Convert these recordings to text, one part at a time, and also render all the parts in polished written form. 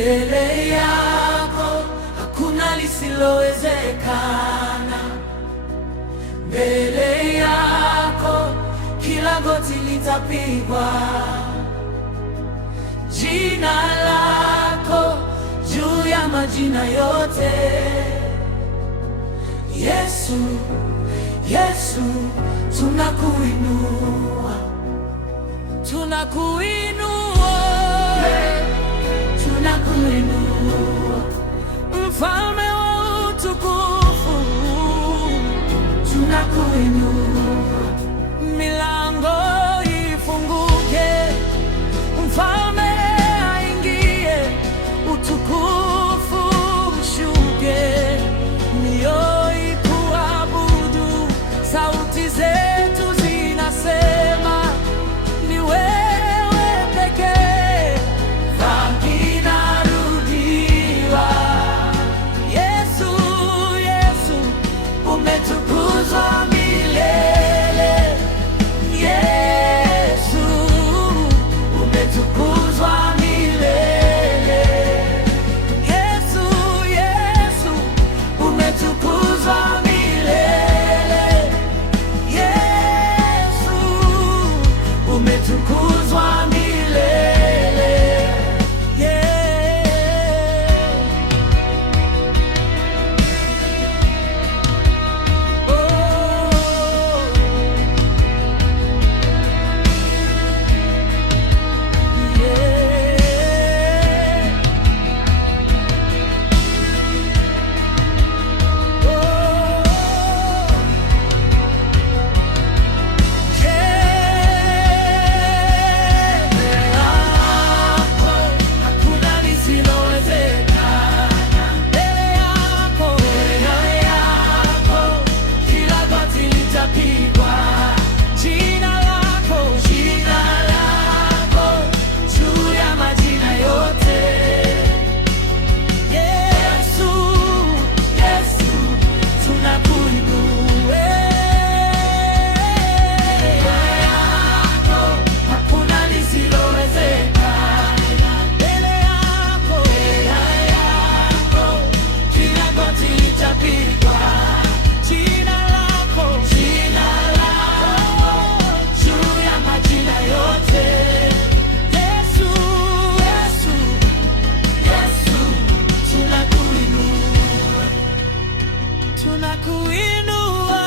Mbele yako hakuna lisilowezekana. Mbele yako kila goti litapigwa. Jina lako juu ya majina yote. Yesu, Yesu, tunakuinua, tunakuinua, tunakuinua, Mfalme wa utukufu, tunakuinua. Milango ifunguke, Mfalme aingie, utukufu ushuke, mioyo ikuabudu, sauti zetu zinasema ni wewe pekee. Dhambi inarudiwa. Yesu, Yesu, umetukuzwa milele. Yesu, umetukuzwa milele. Yesu, Yesu, umetukuzwa milele. Yesu, umetukuzwa milele. Tunakuinua,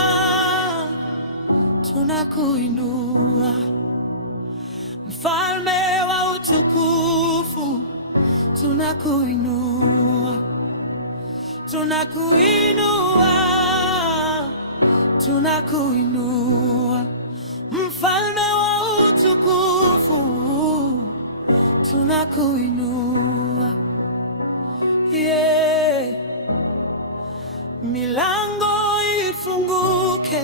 tunakuinua, Mfalme wa utukufu, tunakuinua, tunakuinua, tunakuinua, Mfalme wa utukufu, tunakuinua, yeah. Milango ifunguke,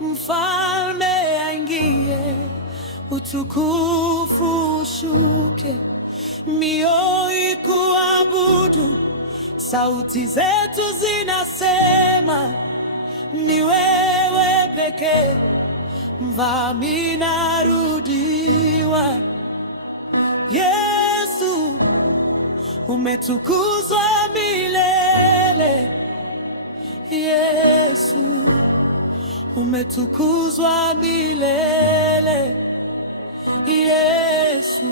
Mfalme aingie, utukufu ushuke, mioyo ikuabudu, sauti zetu zinasema ni wewe pekee. Dhambi inarudiwa. Yesu, umetukuzwa milele. Yesu, umetukuzwa milele. Yesu,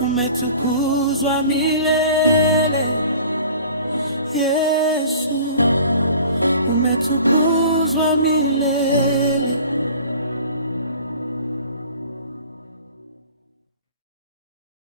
umetukuzwa milele. Yesu, umetukuzwa milele.